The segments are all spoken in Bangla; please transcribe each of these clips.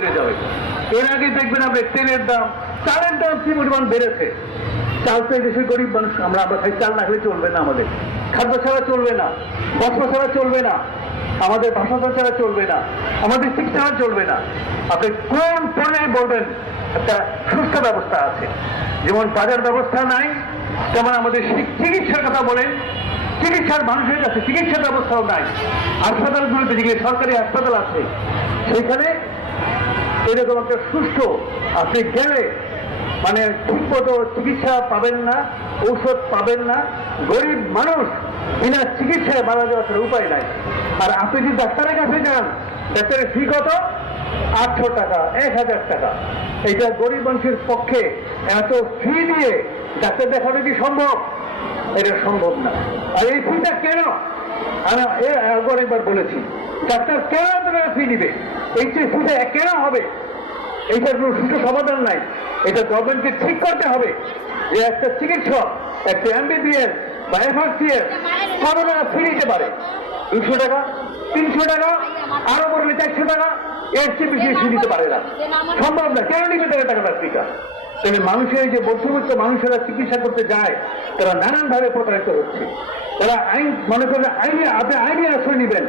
বেড়ে যাবে। এর আগে দেখবেন আপনি তেলের দাম, চালের দাম কি পরিমাণ বেড়েছে। চাল তো এই দেশের গরিব মানুষ, আমরা খাই, চাল না খেলে চলবে না, আমাদের খাদ্য ছাড়া চলবে না, বস্ত্র ছাড়া চলবে না, আমাদের ভাষা ছাড়া চলবে না, আমাদের শিক্ষা ছাড়া চলবে না। আপনি কোন পণ্যে বলবেন একটা সুস্থ ব্যবস্থা আছে? যেমন বাজার ব্যবস্থা নাই, তেমন আমাদের চিকিৎসার কথা বলেন, চিকিৎসার মানুষের কাছে চিকিৎসার ব্যবস্থাও নাই। হাসপাতালগুলোতে যেগুলো সরকারি হাসপাতাল আছে, সেখানে এরকম একটা সুষ্ঠু আপনি গেলে মানে ঠিকমতো চিকিৎসা পাবেন না, ঔষধ পাবেন না। গরিব মানুষ বিনা চিকিৎসায় মারা যাওয়ার উপায় নাই। আর আপনি যদি ডাক্তারের কাছে যান, ডাক্তারের ফি কত? 800 টাকা, 1000 টাকা। এইটা গরিব মানুষের পক্ষে এত ফি দিয়ে ডাক্তার দেখানো কি সম্ভব? এটা সম্ভব না। আর এই ফিটা কেন? আমি একবার বলেছি, ডাক্তার কেন ফি নিবে? এই যে ফিটা কেন হবে? এইটার কোনো সুষ্ঠু সমাধান নাই। এটা গভর্নমেন্টকে ঠিক করতে হবে যে একটা চিকিৎসক, একটা MBBS বা FRCS কত টাকা ফি নিতে পারে? 200 টাকা, 300 টাকা, আরো বললে 400 টাকা, এর চেয়ে বেশি ফি নিতে পারে না। সম্ভব না। কেন নিবে তারা টাকাটা ফিটা? তাহলে মানুষের যে মধ্যবিত্ত মানুষেরা চিকিৎসা করতে যায়, তারা নানানভাবে প্রতারিত হচ্ছে। তারা আইন মনে করেন আপনি আইনি আশ্রয় নেবেন,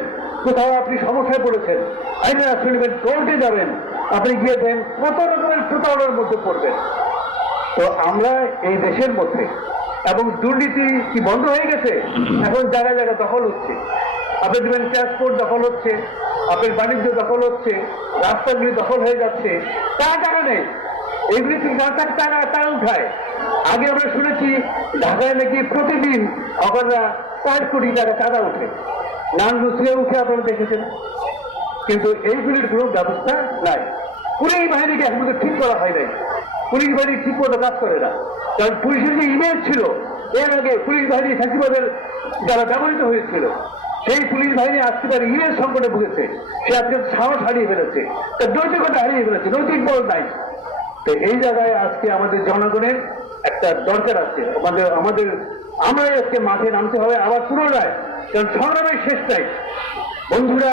কোথাও আপনি সমস্যায় পড়েছেন, আইনের আশ্রয় নেবেন, কোর্টে যাবেন, আপনি গিয়ে দেন কত রকমের প্রতারণার মধ্যে পড়বেন। তো আমরা এই দেশের মধ্যে, এবং দুর্নীতি কি বন্ধ হয়ে গেছে? এখন জায়গায় জায়গায় দখল হচ্ছে। আপনি দেখবেন ট্রান্সপোর্ট দখল হচ্ছে, আপনার বাণিজ্য দখল হচ্ছে, রাস্তাগুলি দখল হয়ে যাচ্ছে। তার টাকা নেই, এগুলি থেকে টাকা তারা উঠায়। আগে আমরা শুনেছি ঢাকায় নাকি প্রতিদিন আপনারা 4 কোটি টাকা চাঁদা উঠে, নান মুসলিমে উঠে আপনারা দেখেছেন। কিন্তু এইগুলির কোনো ব্যবস্থা নাই। পুলিশ বাহিনীকে এখন ঠিক করা হয় নাই। পুলিশ বাহিনী ঠিক মতো কাজ করে না। কারণ পুলিশের যে ইমেজ ছিল, এর আগে পুলিশ বাহিনী ফ্যাসিবাদের যারা ব্যবহৃত হয়েছিল, সেই পুলিশ বাহিনী আজকে তার ইমেজ সংকটে ভুগেছে। সে আজকে সাহস হারিয়ে ফেলেছে, তার নৈতিকতা হারিয়ে ফেলেছে, নৈতিক বল নাই। তো এই জায়গায় আজকে আমাদের জনগণের একটা দরকার আছে। আমরাই আজকে মাঠে নামতে হবে আবার পুনরায়, কারণ সংগ্রামের শেষ নাই বন্ধুরা।